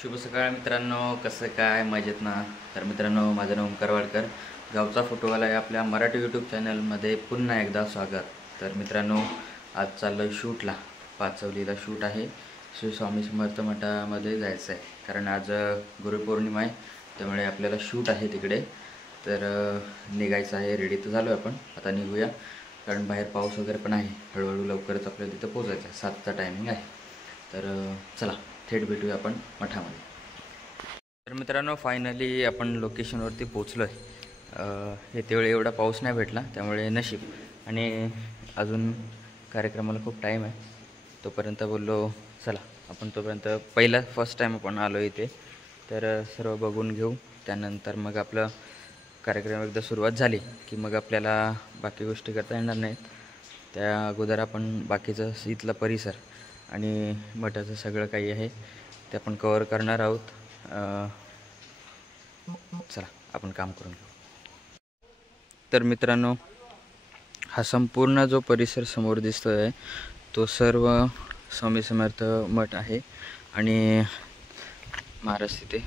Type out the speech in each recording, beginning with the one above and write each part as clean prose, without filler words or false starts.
शुभ सकाळ मित्रांनो, कसं काय मजेत ना? तर मित्रांनो, माझं नाव ओमकार वाडकर, गावचा फोटोवाला आहे. आपल्या मराठी यूट्यूब चॅनलमध्ये पुन्हा एकदा स्वागत. तर मित्रांनो, आज चाललो शूटला, पाचवलीला शूट आहे. श्री स्वामी समर्थ मठामध्ये जायचं आहे, कारण आज गुरुपौर्णिमा आहे, त्यामुळे आपल्याला शूट आहे तिकडे. तर निघायचं आहे. रेडी तर झालो आपण, आता निघूया, कारण बाहेर पाऊस वगैरे पण आहे. हळूहळू लवकरच आपल्याला तिथं पोचायचं आहे. 7चा टायमिंग आहे. तर चला थेट भेटूया आपण मठामध्ये. तर मित्रांनो, फायनली आपण लोकेशनवरती पोचलो आहे. हे तेवढे एवढा पाऊस नाही भेटला, त्यामुळे नशीब. आणि अजून कार्यक्रमाला खूप टाईम आहे. तोपर्यंत बोललो चला आपण तोपर्यंत फर्स्ट टाईम आपण आलो इथे, तर सर्व बघून घेऊ. त्यानंतर मग आपलं कार्यक्रम एकदा सुरुवात झाली की मग आपल्याला बाकी गोष्टी करता येणार नाहीत. त्या अगोदर आपण बाकीचं इथला परिसर आणि मठाचं सगळं काही आहे ते आपण कवर करणार आहोत. चला आपण काम करून घेऊ. तर मित्रांनो, हा संपूर्ण जो परिसर समोर दिसतो आहे तो सर्व स्वामी समर्थ मठ आहे. आणि महाराज तिथे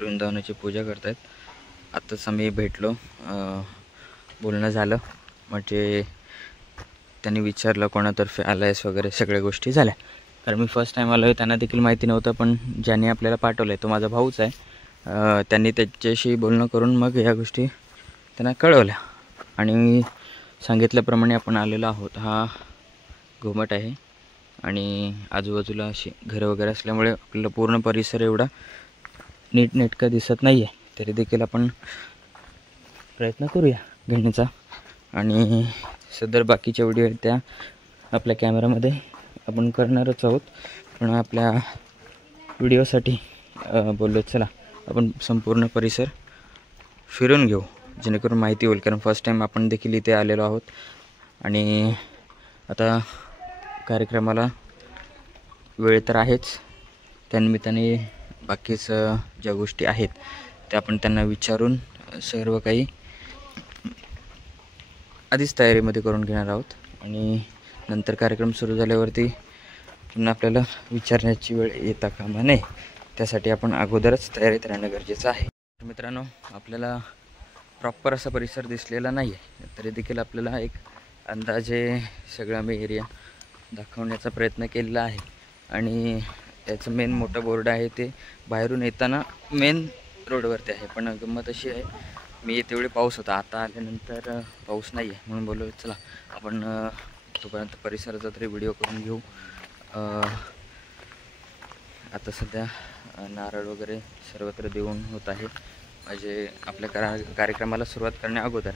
वृंदावनाची पूजा करत आहेत. आत्ताच आम्ही भेटलो, बोलणं झालं, म्हणजे त्यांनी विचारलं कोणातर्फे आला आहेस वगैरे सगळ्या गोष्टी झाल्या. कारण मी फर्स्ट टाईम आलो आहे, त्यांना देखील माहिती नव्हतं, पण ज्याने आपल्याला पाठवलं आहे तो माझा भाऊच आहे. त्यांनी त्याच्याशी बोलणं करून मग या गोष्टी त्यांना कळवल्या आणि सांगितल्याप्रमाणे आपण आलेलो आहोत. हा घुमट आहे आणि आजूबाजूला अशी घरं वगैरे असल्यामुळे आपल्याला पूर्ण परिसर एवढा नीटनेटका दिसत नाही आहे. तरी देखील आपण प्रयत्न करूया घेण्याचा. आणि सदर बाकीच्या व्हिडिओ आहेत त्या आपल्या कॅमेरामध्ये आपण करणारच आहोत, पण आपल्या व्हिडिओसाठी बोललो चला आपण संपूर्ण परिसर फिरून घेऊ, जेणेकरून माहिती होईल. कारण फर्स्ट टाईम आपण देखील इथे आलेलो आहोत आणि आता कार्यक्रमाला वेळ तर आहेच, त्यानिमित्ताने बाकीचं ज्या गोष्टी आहेत त्या आपण त्यांना विचारून सर्व काही आधीच तयारीमध्ये करून घेणार आहोत. आणि नंतर कार्यक्रम सुरू झाल्यावरती पुन्हा आपल्याला विचारण्याची वेळ येता कामा नये, त्यासाठी आपण अगोदरच तयारीत राहणं गरजेचं आहे. मित्रांनो, आपल्याला प्रॉपर असा परिसर दिसलेला नाही आहे, तरी देखील आपल्याला एक अंदाजे सगळा मी एरिया दाखवण्याचा प्रयत्न केलेला आहे. आणि त्याचं मेन मोठं बोर्ड आहे ते बाहेरून येताना मेन रोडवरती आहे. पण गंमत अशी आहे, मी तेवढे पाऊस होता, आता आल्यानंतर पाऊस नाही आहे, म्हणून बोललो चला आपण तोपर्यंत परिसराचा तरी व्हिडिओ करून घेऊ. आता सध्या नारळ वगैरे सर्वत्र देऊन होत आहे. म्हणजे आपल्या कार्यक्रमाला सुरुवात करण्या अगोदर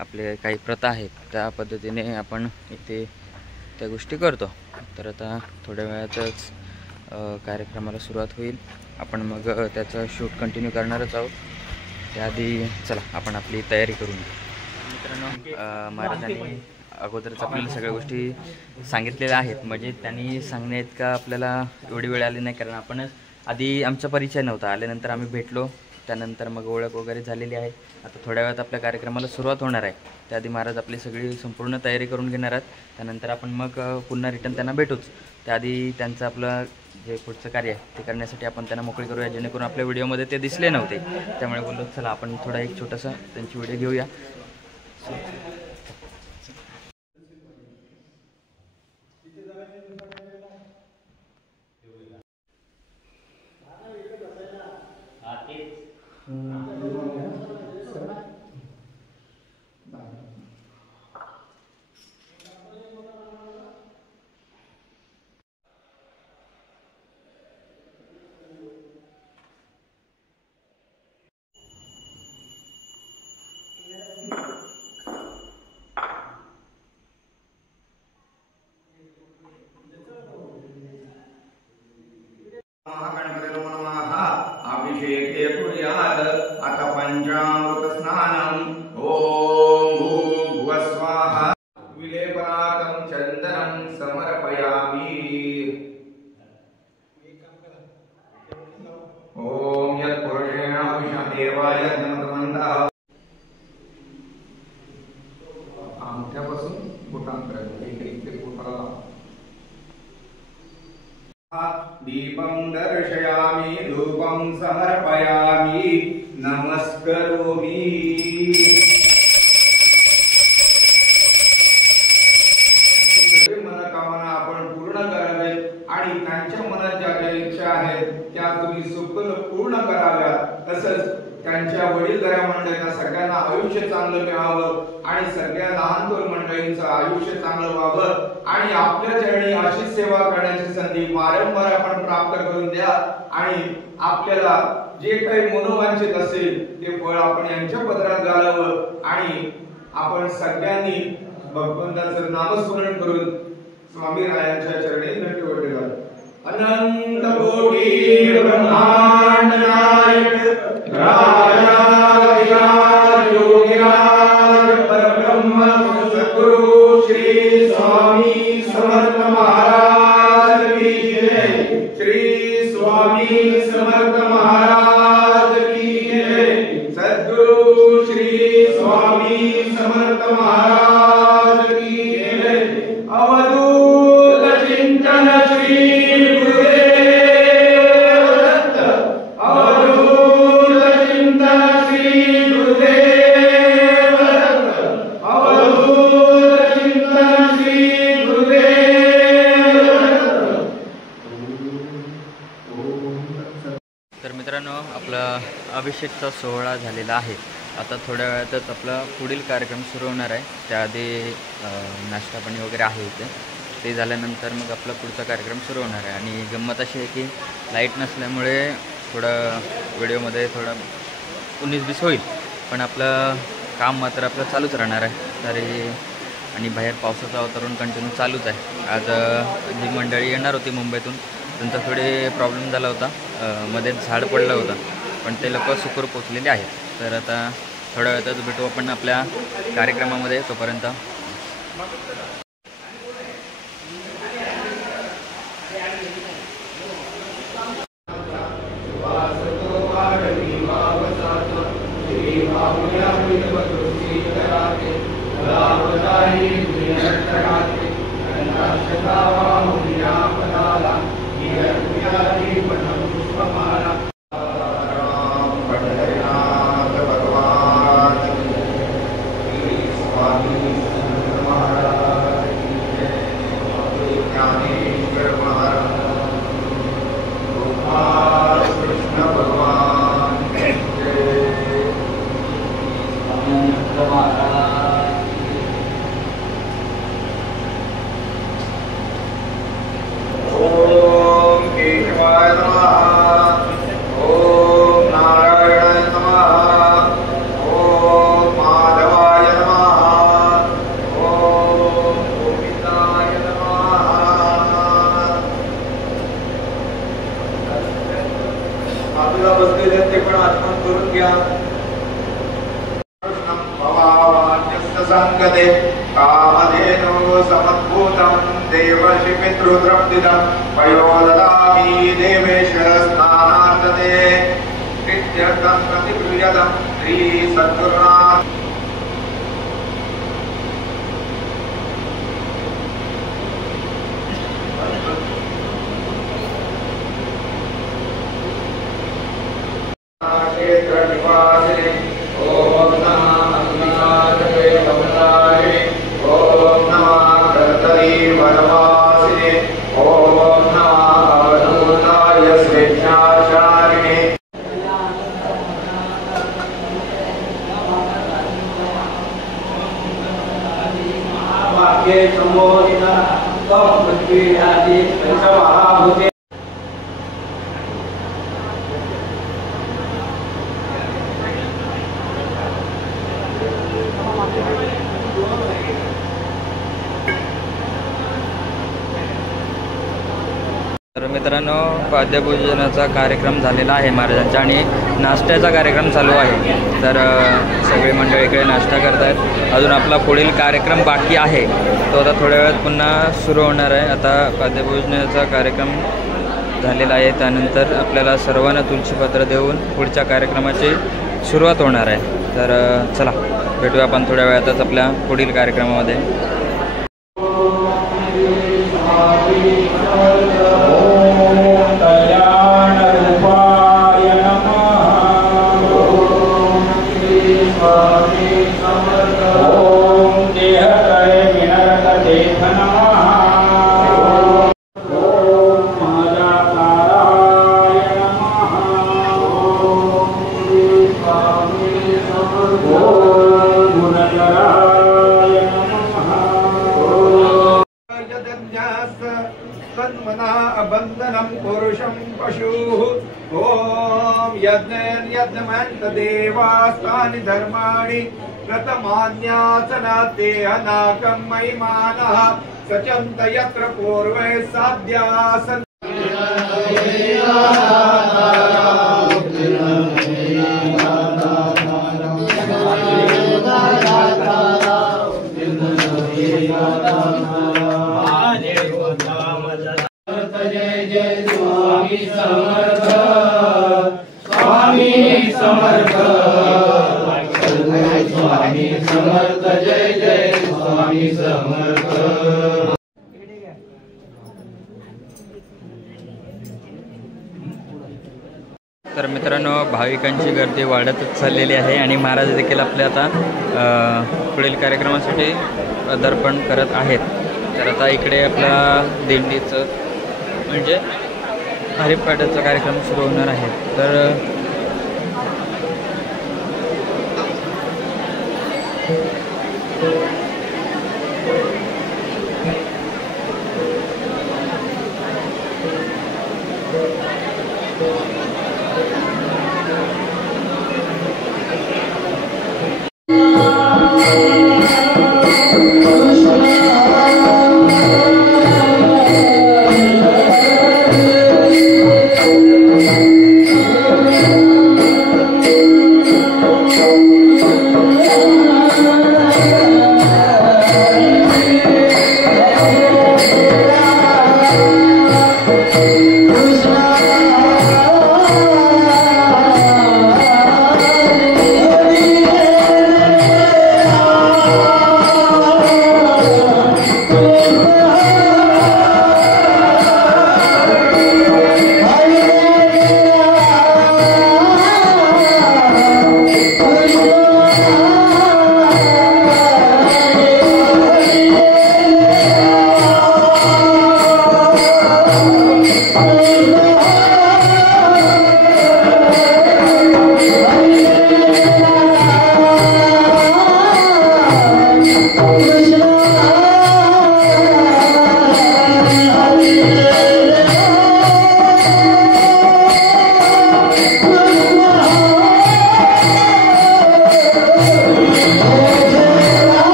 आपले काही प्रथा आहेत त्या पद्धतीने आपण इथे त्या गोष्टी करतो. तर आता थोड्या वेळातच कार्यक्रमाला सुरुवात होईल. आपण मग त्याचं शूट कंटिन्यू करणारच आहोत. त्याआधी चला आपण आपली तयारी करून घेऊ. मित्रांनो, महाराजांनी अगोदरच आपल्याला सगळ्या गोष्टी सांगितलेल्या आहेत, म्हणजे त्यांनी सांगण्याइतका आपल्याला एवढी वेळ आली नाही, कारण आपण आधी आमचा परिचय नव्हता. आल्यानंतर आम्ही भेटलो, त्यानंतर मग ओळख वगैरे झालेली आहे. आता थोड्या वेळात आपल्या कार्यक्रमाला सुरुवात होणार आहे. त्याआधी महाराज आपली सगळी संपूर्ण तयारी करून घेणार आहेत. त्यानंतर आपण मग पुन्हा रिटर्न त्यांना भेटूच. त्याआधी त्यांचं आपलं जे पुढचं कार्य आहे ते करण्यासाठी आपण त्यांना मोकळी करूया, जेणेकरून आपल्या व्हिडिओमध्ये ते दिसले नव्हते. त्यामुळे बोललो चला आपण थोडा एक छोटासा त्यांची व्हिडिओ घेऊया. अभिषेके कुर्यात् अथ पंचामृत स्नानम् ओम भूर्भुवः स्वाहा विलेपनार्थं चन्दनं समर्पयामि। ओम यत्पुरुषेण विष्णुदेवाय नमः। अंगठ्यापासून बोटांपर्यंत एक बोटाला दीपं दर्शय दर्शयामि धूपं समर्पयामि नमस्करोमि। सगळे मनोकामना आपण पूर्ण करावेत आणि त्यांच्या मनात ज्या काही इच्छा आहेत त्या तुम्ही सुखपूर्ण पूर्ण कराव्यात। तसंच त्यांच्या वडीलधाऱ्या मंडळींना सगळ्यांना आयुष्य चांगलं मिळावं आणि सगळ्या लहान थोर मंडळींचं आयुष्य चांगलं व्हावं आणि आपल्या चरणी अशी सेवा करण्याची संधी वारंवार आपण प्राप्त करून द्या आणि आपल्याला जे काही मनोवांछित असेल ते फळ आपण यांच्या पदरात घालावं आणि आपण सगळ्यांनी भगवंताचं नामस्मरण करून स्वामीरायांच्या चरणी नटवटे घालू। अनंत कोटी ब्रह्मांड नायक राजाधिराज योगिराज परब्रह्म सद्गुरु श्री स्वामी समर्थ महाराज की जय। श्री स्वामी समर्थ महाराज की जय। सद्गुरु श्री स्वामी समर्थ महाराज की जय। अवधूत चिंतन श्री आपला अभिषेकचा सोहळा झालेला आहे। आता थोड्या वेळातच आपला पुढील कार्यक्रम सुरू होणार आहे। त्याआधी नाश्ता पाणी वगैरे आहे इथे, ते झाल्यानंतर मग आपला पुढचा कार्यक्रम सुरू होणार आहे। आणि गंमत अशी आहे की लाईट नसल्यामुळे थोडं व्हिडिओमध्ये थोडं 19-20 होईल, पण आपलं काम मात्र आपलं चालूच राहणार आहे तरी। आणि बाहेर पावसाचं वातावरण कंटिन्यू चालूच आहे। आज जी मंडळी येणार होती मुंबईतून त्यांचा थोडे प्रॉब्लेम झाला होता, मध्ये झाड पडलं होतं, पण ते लोक सुखरूप पोचलेले आहेत। तर आता थोड्या वेळातच भेटू आपण आपल्या कार्यक्रमामध्ये। तोपर्यंत संगते कामधेनु समद्भूतं देवर्षि पितृतृप्तिदं पयोददामि देवेश स्नानार्थे नित्यर्थं प्रतिगृह्यतं श्री सद्गुरुनाथ। क्षेत्र निवासिने ओम नमः अंबिकाय कमलाय ओम नमः कर्तरी वनवासिने ओम नमः अवधूताय स्वेच्छाचारिणे। वाक्ये संबोधिता त्वं पृथ्वी आदि पंचमहाभूते तर मित्रांनो, पाद्यपूजनाचा कार्यक्रम झालेला आहे महाराजांचा आणि नाश्त्याचा कार्यक्रम चालू आहे। तर सगळे मंडळी इकडे नाश्ता करत आहेत। अजून आपला पुढील कार्यक्रम बाकी आहे, तो आता थोड्या वेळात पुन्हा सुरू होणार आहे। आता पाद्यपूजनाचा कार्यक्रम झालेला आहे, त्यानंतर आपल्याला सर्वांना तुळशीपत्र देऊन पुढच्या कार्यक्रमाची सुरुवात होणार आहे। तर चला भेटूया आपण थोड्या वेळातच आपल्या पुढील कार्यक्रमामध्ये। कल्याण ओम यज्ञेन यज्ञमन्त देवास्तानि धर्माणि प्रथमान्यासनाते अनाकं महिमानः सचन्त यत्र पूर्वे साध्यासन् जय जय स्वामी समर्थ स्वामी समर्थ स्वामी समर्थ जय जय स्वामी समर्थ। तर मित्रांनो, भाविकांची गर्दी वाढतच चाललेली आहे आणि महाराज देखील आपल्या आता पुढील कार्यक्रमासाठी पदार्पण करत आहेत। तर आता इकडे आपला दिंडीचं म्हणजे हरिपाठाचा कार्यक्रम सुरू होणार आहे। तर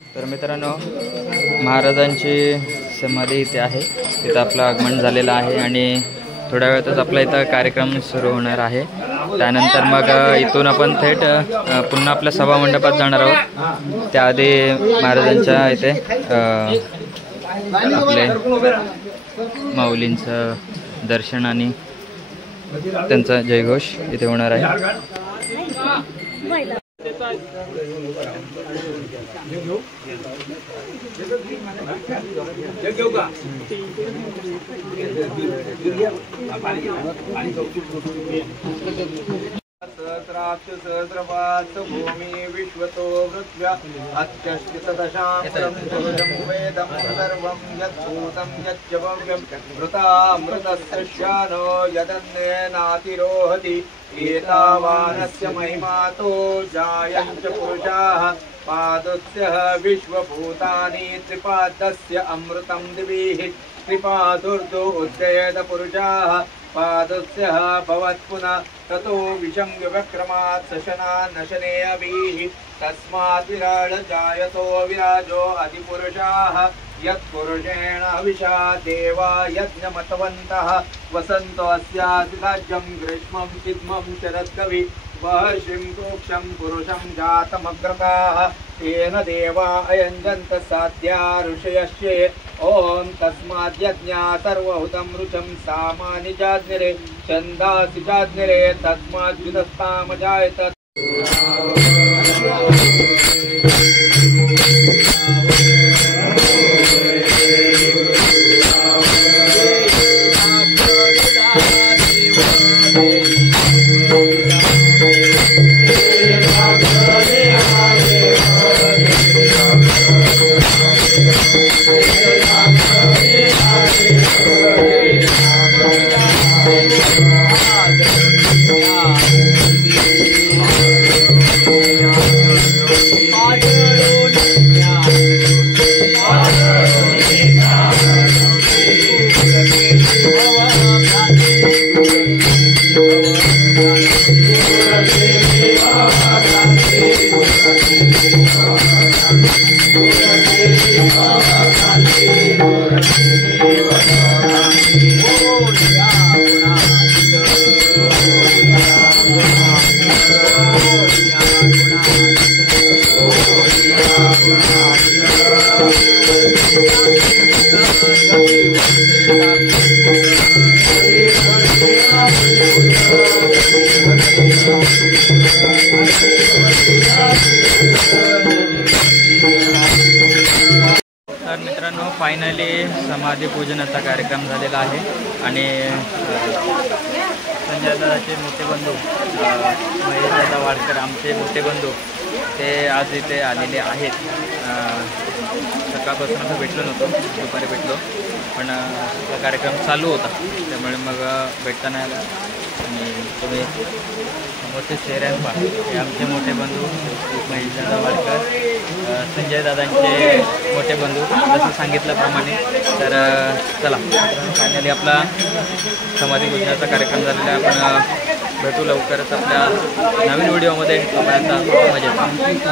तर मित्रांनो, महाराजांची समाधी इथे आहे, तिथं आपलं आगमन झालेलं आहे आणि थोड्या वेळातच आपला इथं कार्यक्रम सुरू होणार आहे. त्यानंतर मग इथून आपण थेट पुन्हा आपल्या सभामंडपात जाणार आहोत. त्याआधी महाराजांच्या इथे आपले माऊलींचं दर्शन आणि त्यांचा जयघोष इथे होणार आहे. सहस्राक्ष सहस्रपात भूमि विश्वतो वृत्व्या अत्यष्टितदशांशं पुरुषं वेदं सर्वं यद्भूतं यच्च भव्यं मृतामृतस्य श्यानो यदन्नेनातिरोहति एतावानस्य महिमातो जायञ्च पुरुषाः पादस्य विश्वभूतानि त्रिपादस्य अमृतं दिभिः त्रिपादुर्दो उद्येत पुरुषाः पादस्य भवत्पुनः ततो विषङ्गव्यक्रमात् सशना नशने अभिः तस्मात् विराड जायतो विराजो अधिपुरुषाः यत्पुरुषेण हविषा देवा यज्ञमतवन्तः वसन्तो अस्यादिराज्यं ग्रीष्मं चिद्मं शरत्कवि महर्षिं प्रोक्षं पुरुषं जातमग्रताः तेन देवा अयञ्जन्त साध्या ऋषयश्चे ॐ तस्माद्यज्ञा सर्वहुतं रुचं सामानि चाज्ञरे छन्दासि चाज्ञरे तस्माद्विदस्तामजायत. Thank you. तर मित्रांनो फायनली समाधी पूजनाचा कार्यक्रम झालेला आहे आणि संजय दादाचे मोठे बंधू महेश दादा वाडकर आमचे मोठे बंधू ते आज इथे आलेले आहेत. सकाळपासून असं भेटलो नव्हतो, दुपारी भेटलो पण हा कार्यक्रम चालू होता त्यामुळे मग भेटता नाही आला. आणि तुम्ही मोठे चेहऱ्यात पहा हे आमचे मोठे बंधू महेश दादा वाडकर, संजय दादांचे मोठे बंधू जसं सांगितल्याप्रमाणे. तर चला फायनली आपला समाधी पूजनाचा कार्यक्रम झालेला आहे. आपण भेटू लवकरच आपल्या नवीन व्हिडिओमध्ये. तोपर्यंत मजेत.